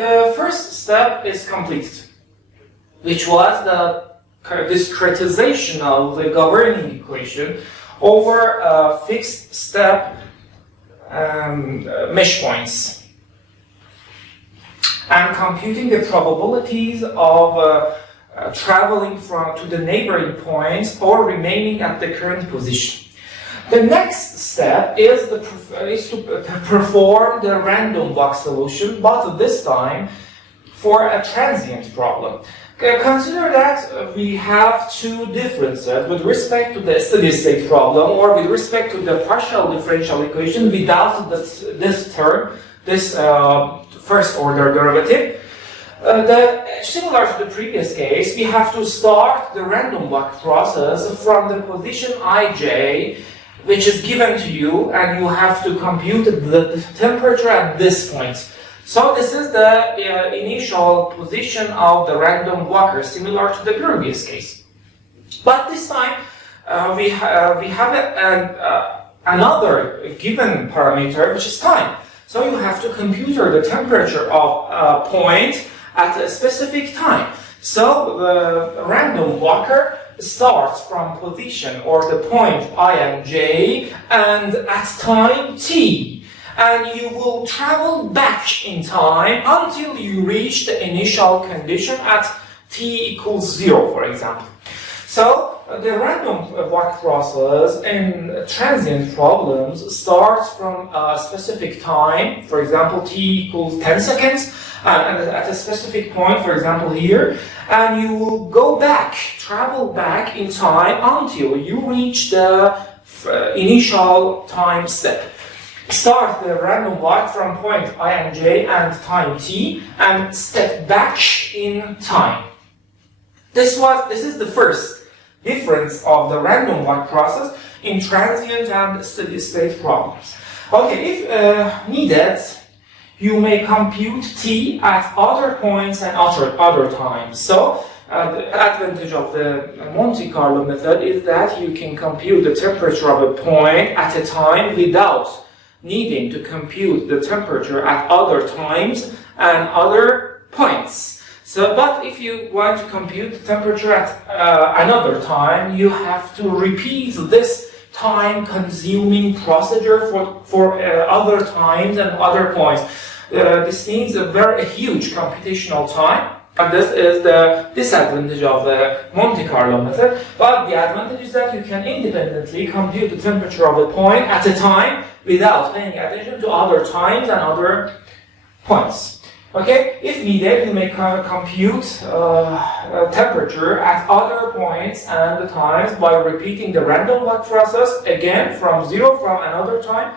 the first step is completed, which was the discretization of the governing equation over fixed step mesh points, and computing the probabilities of traveling to the neighboring points or remaining at the current position. The next step is to perform the random walk solution, but this time for a transient problem. Consider that we have two differences with respect to the steady state problem or with respect to the partial differential equation without this term, this first order derivative. Similar to the previous case, we have to start the random walk process from the position ij, which is given to you, and you have to compute the temperature at this point. So this is the initial position of the random walker, similar to the previous case. But this time we have another given parameter, which is time. So you have to compute the temperature of a point at a specific time. So the random walker starts from position or the point I and j and at time t. And you will travel back in time until you reach the initial condition at t equals 0, for example. So the random walk process in transient problems starts from a specific time, for example t equals 10 seconds, and at a specific point, for example here, and you will go back, travel back in time until you reach the initial time step. Start the random walk from point I and j and time t and step back in time. This is the first difference of the random walk process in transient and steady state problems. Okay, if needed, you may compute t at other points and other times. So the advantage of the Monte Carlo method is that you can compute the temperature of a point at a time without needing to compute the temperature at other times and other points. So, but if you want to compute the temperature at another time, you have to repeat this time-consuming procedure for other times and other points. This needs a huge computational time. And this is the disadvantage of the Monte Carlo method. But the advantage is that you can independently compute the temperature of a point at a time without paying attention to other times and other points. Okay, if needed, you may compute temperature at other points and the times by repeating the random walk process again from 0 from another time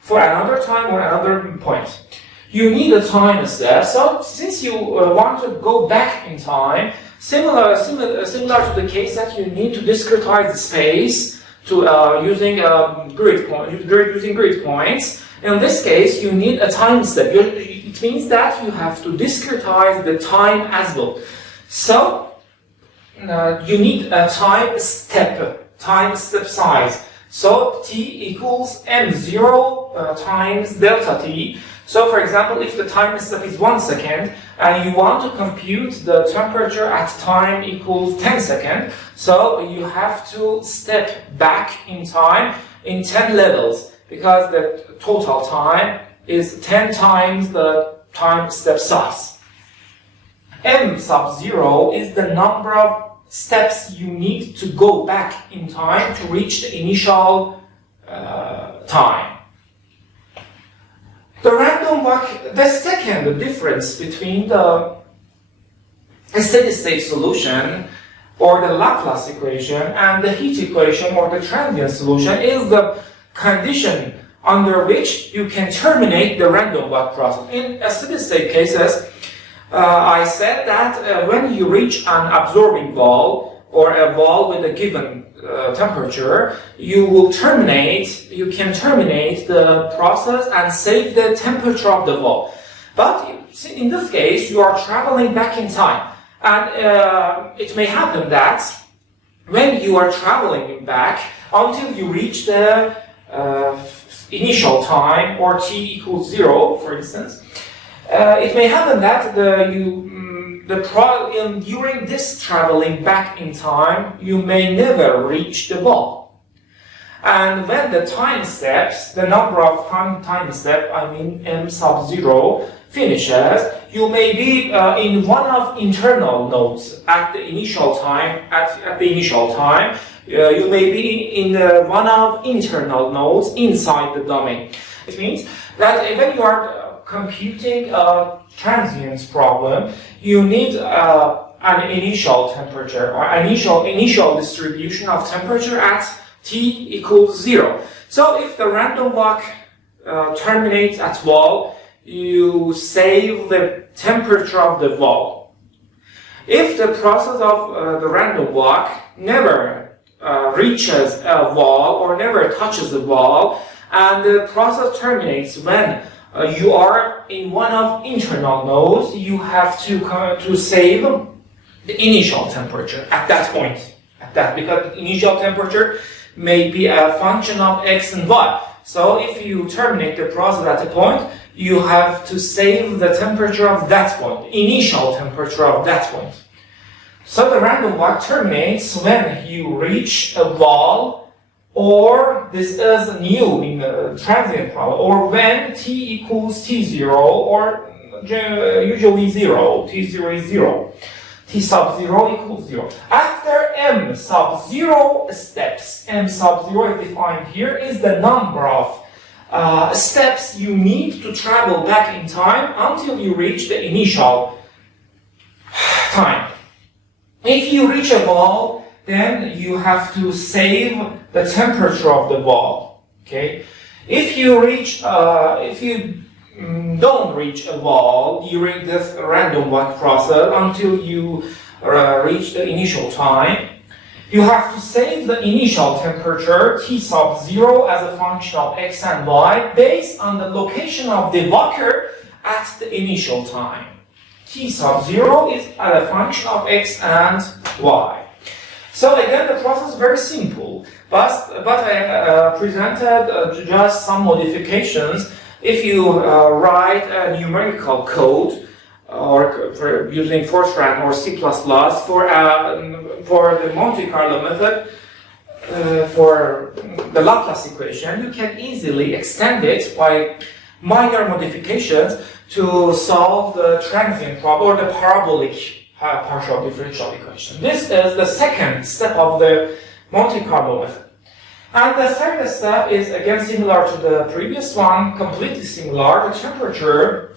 for another time or another point. You need a time step, so since you want to go back in time, similar to the case that you need to discretize the space to using grid points. In this case, you need a time step. It means that you have to discretize the time as well. So you need a time step size. So t equals m0 times delta t. So, for example, if the time step is 1 second and you want to compute the temperature at time equals 10 seconds, so you have to step back in time in 10 levels because the total time is 10 times the time step size. M sub 0 is the number of steps you need to go back in time to reach the initial time. The random walk, the second difference between the steady state solution or the Laplace equation and the heat equation or the transient solution is the condition under which you can terminate the random walk process. In steady state cases, I said that when you reach an absorbing wall or a wall with a given temperature, you can terminate the process and save the temperature of the wall. But in this case, you are traveling back in time. And it may happen that when you are traveling back until you reach the initial time, or t equals 0, for instance, It may happen that during this traveling back in time, you may never reach the wall. And when the time steps, the number of time step, I mean m sub 0, finishes, you may be in one of internal nodes at the initial time. You may be in one of internal nodes inside the domain. It means that when you are computing a transient problem, you need an initial temperature or initial distribution of temperature at T equals 0. So if the random walk terminates at wall, you save the temperature of the wall. If the process of the random walk never reaches a wall or never touches the wall, and the process terminates when you are in one of internal nodes, you have to save the initial temperature at that point. Because the initial temperature may be a function of x and y. So if you terminate the process at a point, you have to save the temperature of that point, initial temperature of that point. So the random walk terminates when you reach a wall, or this is new in the transient problem, or when t equals t0, or usually 0, t0 is 0. T sub 0 equals 0. After m sub 0 steps, m sub 0 is defined here, is the number of steps you need to travel back in time until you reach the initial time. If you reach a wall, then you have to save the temperature of the wall. Okay. If you don't reach a wall during this random walk process until you reach the initial time, you have to save the initial temperature T sub 0 as a function of x and y based on the location of the walker at the initial time. T sub 0 is a function of x and y. So again, the process is very simple, but I presented just some modifications. If you write a numerical code, or for using Fortran or C++ for the Monte Carlo method, for the Laplace equation, you can easily extend it by minor modifications to solve the transient problem or the parabolic partial differential equation. This is the second step of the Monte Carlo method. And the third step is again similar to the previous one, completely similar. The temperature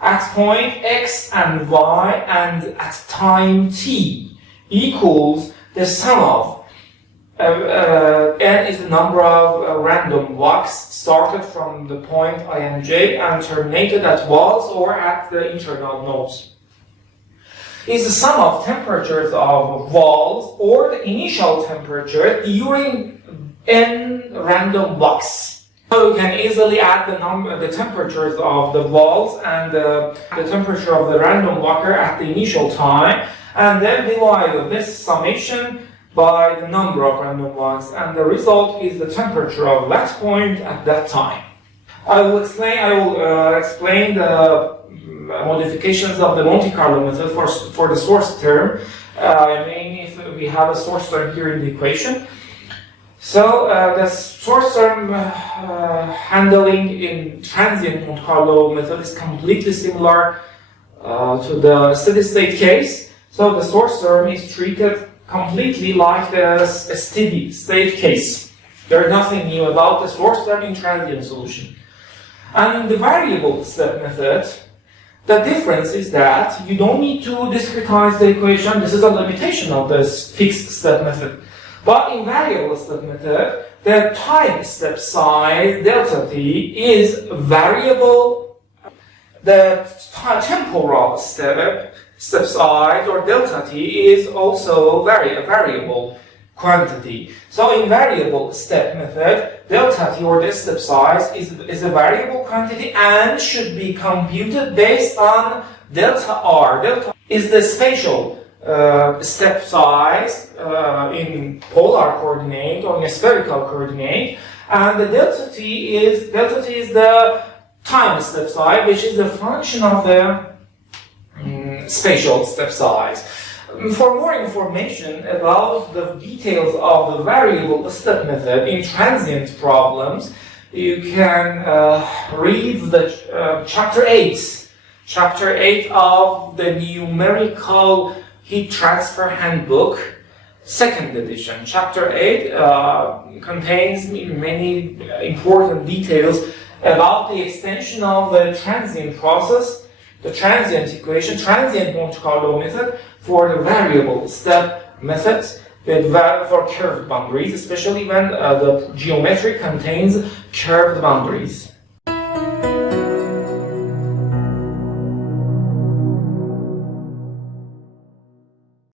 at point x and y and at time t equals the sum of n is the number of random walks started from the point I and j and terminated at walls or at the internal nodes. Is the sum of temperatures of walls or the initial temperature during n random walks. So you can easily add the temperatures of the walls and the temperature of the random walker at the initial time, and then divide this summation by the number of random walks, and the result is the temperature of that point at that time. I will explain the modifications of the Monte Carlo method for the source term. I mean, if we have a source term here in the equation. So the source term handling in transient Monte Carlo method is completely similar to the steady state case. So the source term is treated completely like a steady state case. There is nothing new about the source term in transient solution. And in the variable step method, the difference is that you don't need to discretize the equation. This is a limitation of this fixed step method. But in variable step method, the time step size, delta t, is variable. The temporal step size, or delta t, is also a variable quantity. So in variable step method, delta t, or the step size, is a variable quantity and should be computed based on delta r. Delta is the spatial step size in polar coordinate or in a spherical coordinate, and the delta t is the time step size, which is the function of the spatial step size. For more information about the details of the variable step method in transient problems, you can read the chapter 8 of the numerical heat transfer handbook, second edition. Chapter 8 contains many important details about the extension of the transient process, the transient equation, transient Monte Carlo method for the variable step methods for curved boundaries, especially when the geometry contains curved boundaries.